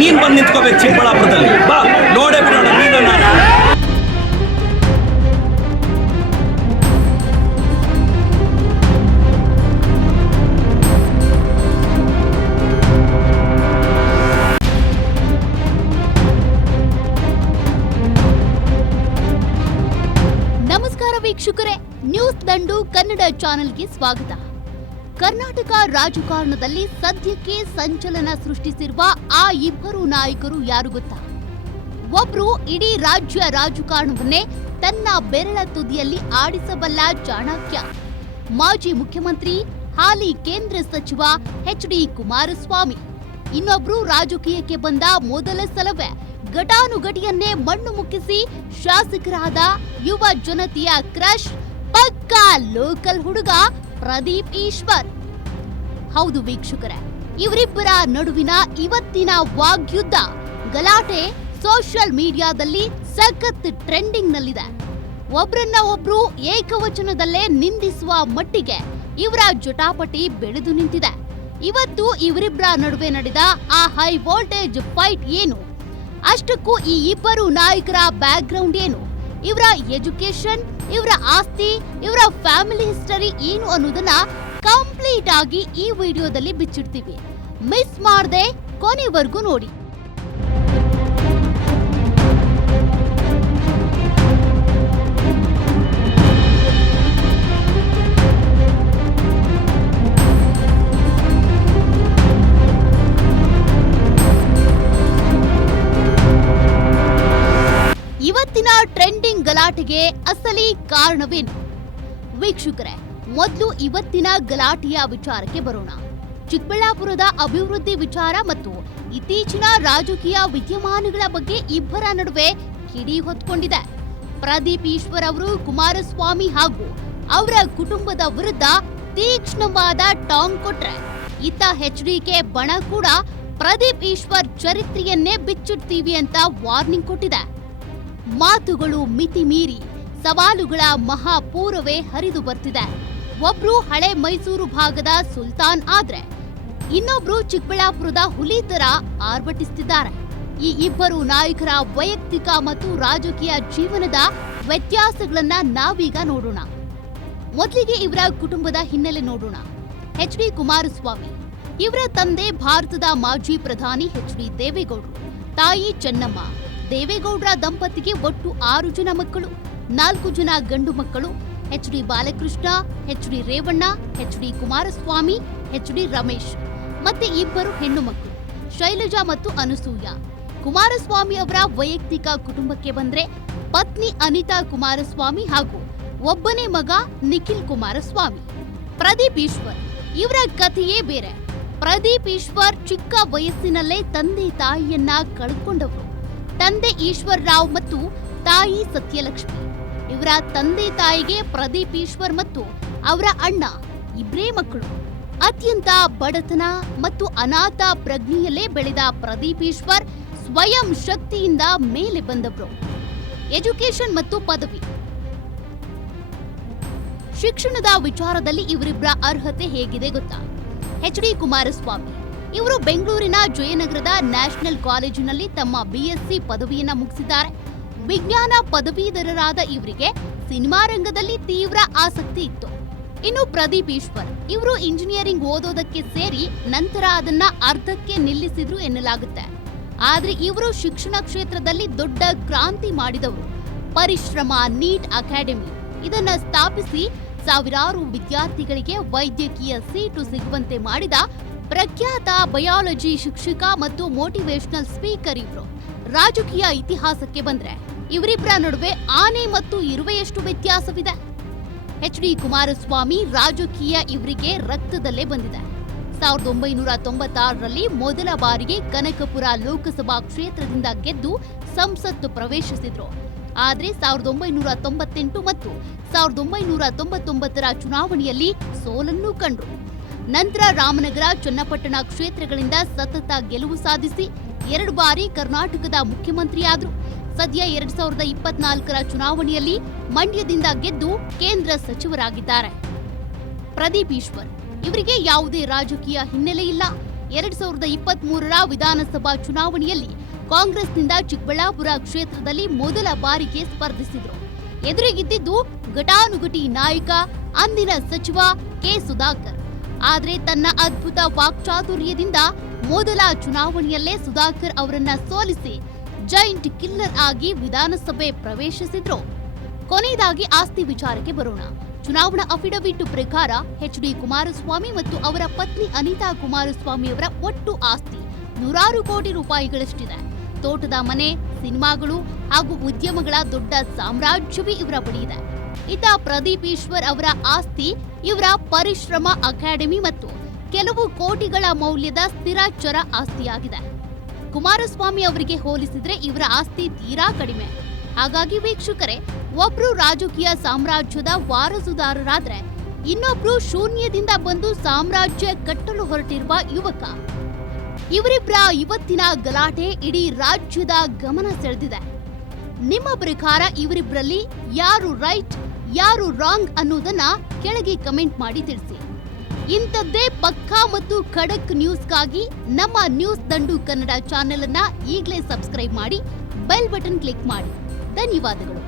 ನೀನ್ ಬಂದು ನಿಂತ್ಕೋಬೇಕು ಚಿಕ್ಕಬಳ್ಳಾಪುರದಲ್ಲಿ. ಬಾ ನೋಡೇ ಬಿಡೋಣ ನೀನು ನಾನು. ನಮಸ್ಕಾರ ವೀಕ್ಷಕರೇ, ನ್ಯೂಸ್ ದಂಡು ಕನ್ನಡ ಚಾನೆಲ್ಗೆ ಸ್ವಾಗತ. ಕರ್ನಾಟಕ ರಾಜಕಾರಣದಲ್ಲಿ ಸದ್ಯಕ್ಕೆ ಸಂಚಲನ ಸೃಷ್ಟಿಸಿರುವ ಆ ಇಬ್ಬರು ನಾಯಕರು ಯಾರು ಗೊತ್ತಾ? ಒಬ್ರು ಇಡೀ ರಾಜ್ಯ ರಾಜಕಾರಣವನ್ನೇ ತನ್ನ ಬೆರಳ ತುದಿಯಲ್ಲಿ ಆಡಿಸಬಲ್ಲ ಚಾಣಕ್ಯ, ಮಾಜಿ ಮುಖ್ಯಮಂತ್ರಿ ಹಾಲಿ ಕೇಂದ್ರ ಸಚಿವ ಎಚ್.ಡಿ. ಕುಮಾರಸ್ವಾಮಿ. ಇನ್ನೊಬ್ರು ರಾಜಕೀಯಕ್ಕೆ ಬಂದ ಮೊದಲ ಸಲವೇ ಘಟಾನುಘಟಿಯನ್ನೇ ಮಣ್ಣು ಮುಕ್ಕಿಸಿ ಶಾಸಕರಾದ ಯುವ ಜನತೆಯ ಕ್ರಶ್ ಪಕ್ಕಾ ಲೋಕಲ್ ಹುಡುಗ ಪ್ರದೀಪ್ ಈಶ್ವರ್. ಹೌದು ವೀಕ್ಷಕರೇ, ಇವರಿಬ್ಬರ ನಡುವಿನ ಇವತ್ತಿನ ವಾಗ್ಯುದ್ಧ ಗಲಾಟೆ ಸೋಷಿಯಲ್ ಮೀಡಿಯಾದಲ್ಲಿ ಸಖತ್ ಟ್ರೆಂಡಿಂಗ್ ನಲ್ಲಿದೆ. ಒಬ್ರನ್ನ ಒಬ್ರು ಏಕವಚನದಲ್ಲೇ ನಿಂದಿಸುವ ಮಟ್ಟಿಗೆ ಇವರ ಜಟಾಪಟಿ ಬೆಳೆದು ನಿಂತಿದೆ. ಇವತ್ತು ಇವರಿಬ್ಬರ ನಡುವೆ ನಡೆದ ಆ ಹೈ ವೋಲ್ಟೇಜ್ ಫೈಟ್ ಏನು? ಅಷ್ಟಕ್ಕೂ ಈ ಇಬ್ಬರು ನಾಯಕರ ಬ್ಯಾಕ್ ಗ್ರೌಂಡ್ ಏನು? ಇವರ ಎಜುಕೇಶನ್, ಇವರ ಆಸ್ತಿ, ಇವರ ಫ್ಯಾಮಿಲಿ ಹಿಸ್ಟರಿ ಏನು ಅನ್ನೋದನ್ನ ಕಂಪ್ಲೀಟ್ ಆಗಿ ಈ ವಿಡಿಯೋದಲ್ಲಿ ಬಿಚ್ಚಿಡ್ತೀವಿ. ಮಿಸ್ ಮಾಡದೆ ಕೊನೆವರೆಗೂ ನೋಡಿ. ಇವತ್ತಿನ ಟ್ರೆಂಡಿಂಗ್ ಗಲಾಟೆಗೆ ಅಸಲಿ ಕಾರಣವೇನು? ವೀಕ್ಷಕರೇ, ಮೊದಲು ಇವತ್ತಿನ ಗಲಾಟೆಯ ವಿಚಾರಕ್ಕೆ ಬರೋಣ. ಚಿಕ್ಕಬಳ್ಳಾಪುರದ ಅಭಿವೃದ್ಧಿ ವಿಚಾರ ಮತ್ತು ಇತ್ತೀಚಿನ ರಾಜಕೀಯ ವಿದ್ಯಮಾನಗಳ ಬಗ್ಗೆ ಇಬ್ಬರ ನಡುವೆ ಕಿಡಿ ಹೊತ್ಕೊಂಡಿದೆ. ಪ್ರದೀಪ್ ಈಶ್ವರ್ ಅವರು ಕುಮಾರಸ್ವಾಮಿ ಹಾಗೂ ಅವರ ಕುಟುಂಬದ ವಿರುದ್ಧ ತೀಕ್ಷ್ಣವಾದ ಟಾಂಗ್ ಕೊಟ್ರೆ, ಇತ್ತ ಎಚ್.ಡಿ.ಕೆ ಬಣ ಕೂಡ ಪ್ರದೀಪ್ ಈಶ್ವರ್ ಚರಿತ್ರೆಯನ್ನೇ ಬಿಚ್ಚಿಡ್ತೀವಿ ಅಂತ ವಾರ್ನಿಂಗ್ ಕೊಟ್ಟಿದೆ. ಮಾತುಗಳು ಮಿತಿ ಮೀರಿ ಸವಾಲುಗಳ ಮಹಾಪೂರವೇ ಹರಿದು ಬರ್ತಿದೆ. ಒಬ್ರು ಹಳೆ ಮೈಸೂರು ಭಾಗದ ಸುಲ್ತಾನ್ ಆದ್ರೆ ಇನ್ನೊಬ್ರು ಚಿಕ್ಕಬಳ್ಳಾಪುರದ ಹುಲಿ ತರ ಆರ್ಭಟಿಸುತ್ತಿದ್ದಾರೆ. ಈ ಇಬ್ಬರು ನಾಯಕರ ವೈಯಕ್ತಿಕ ಮತ್ತು ರಾಜಕೀಯ ಜೀವನದ ವ್ಯತ್ಯಾಸಗಳನ್ನ ನಾವೀಗ ನೋಡೋಣ. ಮೊದಲಿಗೆ ಇವರ ಕುಟುಂಬದ ಹಿನ್ನೆಲೆ ನೋಡೋಣ. ಎಚ್.ಡಿ. ಕುಮಾರಸ್ವಾಮಿ ಇವರ ತಂದೆ ಭಾರತದ ಮಾಜಿ ಪ್ರಧಾನಿ ಎಚ್.ಡಿ. ದೇವೇಗೌಡರು, ತಾಯಿ ಚೆನ್ನಮ್ಮ. ದೇವೇಗೌಡರ ದಂಪತಿಗೆ ಒಟ್ಟು 6 ಜನ ಮಕ್ಕಳು, 4 ಜನ ಗಂಡು ಮಕ್ಕಳು. H D. Balakrishna, H D. Revanna, H D. Kumaraswamy, H D. Ramesh ಮತ್ತೆ 2 ಹೆಣ್ಣು ಮಕ್ಕಳು, ಶೈಲಜಾ ಮತ್ತು ಅನಸೂಯ. ಕುಮಾರಸ್ವಾಮಿ ಅವರ ವೈಯಕ್ತಿಕ ಕುಟುಂಬಕ್ಕೆ ಬಂದ್ರೆ ಪತ್ನಿ ಅನಿತಾ ಕುಮಾರಸ್ವಾಮಿ ಹಾಗೂ ಒಬ್ಬನೇ ಮಗ ನಿಖಿಲ್ ಕುಮಾರಸ್ವಾಮಿ. ಪ್ರದೀಪ್ ಈಶ್ವರ್ ಇವರ ಕಥೆಯೇ ಬೇರೆ. ಪ್ರದೀಪ್ ಈಶ್ವರ್ ಚಿಕ್ಕ ವಯಸ್ಸಿನಲ್ಲೇ ತಂದೆ ತಾಯಿಯನ್ನ ಕಳೆದುಕೊಂಡವರು. ತಂದೆ ಈಶ್ವರ್ ರಾವ್ ಮತ್ತು ತಾಯಿ ಸತ್ಯಲಕ್ಷ್ಮಿ. ಇವರ ತಂದೆ ತಾಯಿಗೆ ಪ್ರದೀಪ್ ಈಶ್ವರ್ ಮತ್ತು ಅವರ ಅಣ್ಣ ಇಬ್ಬರೇ ಮಕ್ಕಳು. ಅತ್ಯಂತ ಬಡತನ ಮತ್ತು ಅನಾಥ ಪ್ರಜ್ಞೆಯಲ್ಲೇ ಬೆಳೆದ ಪ್ರದೀಪ್ ಈಶ್ವರ್ ಸ್ವಯಂ ಶಕ್ತಿಯಿಂದ ಮೇಲೆ ಬಂದವರು. ಎಜುಕೇಶನ್ ಮತ್ತು ಪದವಿ ಶಿಕ್ಷಣದ ವಿಚಾರದಲ್ಲಿ ಇವರಿಬ್ಬರ ಅರ್ಹತೆ ಹೇಗಿದೆ ಗೊತ್ತಾ? ಎಚ್.ಡಿ. ಕುಮಾರಸ್ವಾಮಿ ಇವರು ಬೆಂಗಳೂರಿನ ಜಯನಗರದ ನ್ಯಾಷನಲ್ ಕಾಲೇಜಿನಲ್ಲಿ ತಮ್ಮ ಬಿಎಸ್ಸಿ ಪದವಿಯನ್ನ ಮುಗಿಸಿದ್ದಾರೆ. ವಿಜ್ಞಾನ ಪದವೀಧರರಾದ ಇವರಿಗೆ ಸಿನಿಮಾ ರಂಗದಲ್ಲಿ ತೀವ್ರ ಆಸಕ್ತಿ ಇತ್ತು. ಇನ್ನು ಪ್ರದೀಪ್ ಈಶ್ವರ್ ಇವರು ಇಂಜಿನಿಯರಿಂಗ್ ಓದೋದಕ್ಕೆ ಸೇರಿ ನಂತರ ಅದನ್ನ ಅರ್ಧಕ್ಕೆ ನಿಲ್ಲಿಸಿದ್ರು ಎನ್ನಲಾಗುತ್ತೆ. ಆದ್ರೆ ಇವರು ಶಿಕ್ಷಣ ಕ್ಷೇತ್ರದಲ್ಲಿ ದೊಡ್ಡ ಕ್ರಾಂತಿ ಮಾಡಿದವರು. ಪರಿಶ್ರಮ ನೀಟ್ ಅಕಾಡೆಮಿ ಇದನ್ನ ಸ್ಥಾಪಿಸಿ ಸಾವಿರಾರು ವಿದ್ಯಾರ್ಥಿಗಳಿಗೆ ವೈದ್ಯಕೀಯ ಸೀಟು ಸಿಗುವಂತೆ ಮಾಡಿದ ಪ್ರಖ್ಯಾತ ಬಯಾಲಜಿ ಶಿಕ್ಷಕ ಮತ್ತು ಮೋಟಿವೇಶನಲ್ ಸ್ಪೀಕರ್ ಇವರು. ರಾಜಕೀಯ ಇತಿಹಾಸಕ್ಕೆ ಬಂದ್ರೆ ಇವರಿಬ್ಬರ ನಡುವೆ ಆನೆ ಮತ್ತು ಇರುವೆಯಷ್ಟು ವ್ಯತ್ಯಾಸವಿದೆ. ಎಚ್.ಡಿ. ಕುಮಾರಸ್ವಾಮಿ ರಾಜಕೀಯ ಇವರಿಗೆ ರಕ್ತದಲ್ಲೇ ಬಂದಿದೆ. 1996ರಲ್ಲಿ ಮೊದಲ ಬಾರಿಗೆ ಕನಕಪುರ ಲೋಕಸಭಾ ಕ್ಷೇತ್ರದಿಂದ ಗೆದ್ದು ಸಂಸತ್ತು ಪ್ರವೇಶಿಸಿದ್ರು. ಆದ್ರೆ 1998 ಮತ್ತು 1999ರ ಚುನಾವಣೆಯಲ್ಲಿ ಸೋಲನ್ನು ಕಂಡ್ರು. ನಂತರ ರಾಮನಗರ, ಚನ್ನಪಟ್ಟಣ ಕ್ಷೇತ್ರಗಳಿಂದ ಸತತ ಗೆಲುವು ಸಾಧಿಸಿ 2 ಬಾರಿ ಕರ್ನಾಟಕದ ಮುಖ್ಯಮಂತ್ರಿಯಾದರು. ಸದ್ಯ 2024ರ ಚುನಾವಣೆಯಲ್ಲಿ ಮಂಡ್ಯದಿಂದ ಗೆದ್ದು ಕೇಂದ್ರ ಸಚಿವರಾಗಿದ್ದಾರೆ. ಪ್ರದೀಪ್ ಈಶ್ವರ್ ಇವರಿಗೆ ಯಾವುದೇ ರಾಜಕೀಯ ಹಿನ್ನೆಲೆ ಇಲ್ಲ. 2023ರ ವಿಧಾನಸಭಾ ಚುನಾವಣೆಯಲ್ಲಿ ಕಾಂಗ್ರೆಸ್ನಿಂದ ಚಿಕ್ಕಬಳ್ಳಾಪುರ ಕ್ಷೇತ್ರದಲ್ಲಿ ಮೊದಲ ಬಾರಿಗೆ ಸ್ಪರ್ಧಿಸಿದ್ರು. ಎದುರಿಗಿದ್ದಿದ್ದು ಘಟಾನುಘಟಿ ನಾಯಕ ಅಂದಿನ ಸಚಿವ ಕೆ ಸುಧಾಕರ್. ಆದ್ರೆ ತನ್ನ ಅದ್ಭುತ ವಾಕ್ಚಾತುರ್ಯದಿಂದ ಮೊದಲ ಚುನಾವಣೆಯಲ್ಲೇ ಸುಧಾಕರ್ ಅವರನ್ನ ಸೋಲಿಸಿ ಜೈಂಟ್ ಕಿಲ್ಲರ್ ಆಗಿ ವಿಧಾನಸಭೆ ಪ್ರವೇಶಿಸಿದ್ರು. ಕೊನೆಯದಾಗಿ ಆಸ್ತಿ ವಿಚಾರಕ್ಕೆ ಬರೋಣ. ಚುನಾವಣಾ ಅಫಿಡವಿಟ್ ಪ್ರಕಾರ ಎಚ್.ಡಿ. ಕುಮಾರಸ್ವಾಮಿ ಮತ್ತು ಅವರ ಪತ್ನಿ ಅನಿತಾ ಕುಮಾರಸ್ವಾಮಿ ಅವರ ಒಟ್ಟು ಆಸ್ತಿ ನೂರಾರು ಕೋಟಿ ರೂಪಾಯಿಗಳಷ್ಟಿದೆ. ತೋಟದ ಮನೆ, ಸಿನಿಮಾಗಳು ಹಾಗೂ ಉದ್ಯಮಗಳ ದೊಡ್ಡ ಸಾಮ್ರಾಜ್ಯವೇ ಇವರ ಬಳಿ ಇದೆ. ಇತ್ತ ಪ್ರದೀಪ್ ಈಶ್ವರ್ ಅವರ ಆಸ್ತಿ ಇವರ ಪರಿಶ್ರಮ ಅಕಾಡೆಮಿ ಮತ್ತು ಕೆಲವು ಕೋಟಿಗಳ ಮೌಲ್ಯದ ಸ್ಥಿರಾಚರ ಆಸ್ತಿಯಾಗಿದೆ. ಕುಮಾರಸ್ವಾಮಿ ಅವರಿಗೆ ಹೋಲಿಸಿದ್ರೆ ಇವರ ಆಸ್ತಿ ತೀರಾ ಕಡಿಮೆ. ಹಾಗಾಗಿ ವೀಕ್ಷಕರೇ, ಒಬ್ರು ರಾಜಕೀಯ ಸಾಮ್ರಾಜ್ಯದ ವಾರಸುದಾರರಾದ್ರೆ ಇನ್ನೊಬ್ರು ಶೂನ್ಯದಿಂದ ಬಂದು ಸಾಮ್ರಾಜ್ಯ ಕಟ್ಟಲು ಹೊರಟಿರುವ ಯುವಕ. ಇವರಿಬ್ಬರ ಇವತ್ತಿನ ಗಲಾಟೆ ಇಡೀ ರಾಜ್ಯದ ಗಮನ ಸೆಳೆದಿದೆ. ನಿಮ್ಮ ಪ್ರಕಾರ ಇವರಿಬ್ಬರಲ್ಲಿ ಯಾರು ರೈಟ್, ಯಾರು ರಾಂಗ್ ಅನ್ನೋದನ್ನ ಕೆಳಗೆ ಕಮೆಂಟ್ ಮಾಡಿ ತಿಳಿಸಿ. ಇಂಥದ್ದೇ ಪಕ್ಕಾ ಮತ್ತು ಖಡಕ್ ನ್ಯೂಸ್ಗಾಗಿ ನಮ್ಮ ನ್ಯೂಸ್ ದಂಡು ಕನ್ನಡ ಚಾನೆಲ್ ಅನ್ನ ಈಗಲೇ ಸಬ್ಸ್ಕ್ರೈಬ್ ಮಾಡಿ, ಬೆಲ್ ಬಟನ್ ಕ್ಲಿಕ್ ಮಾಡಿ. ಧನ್ಯವಾದಗಳು.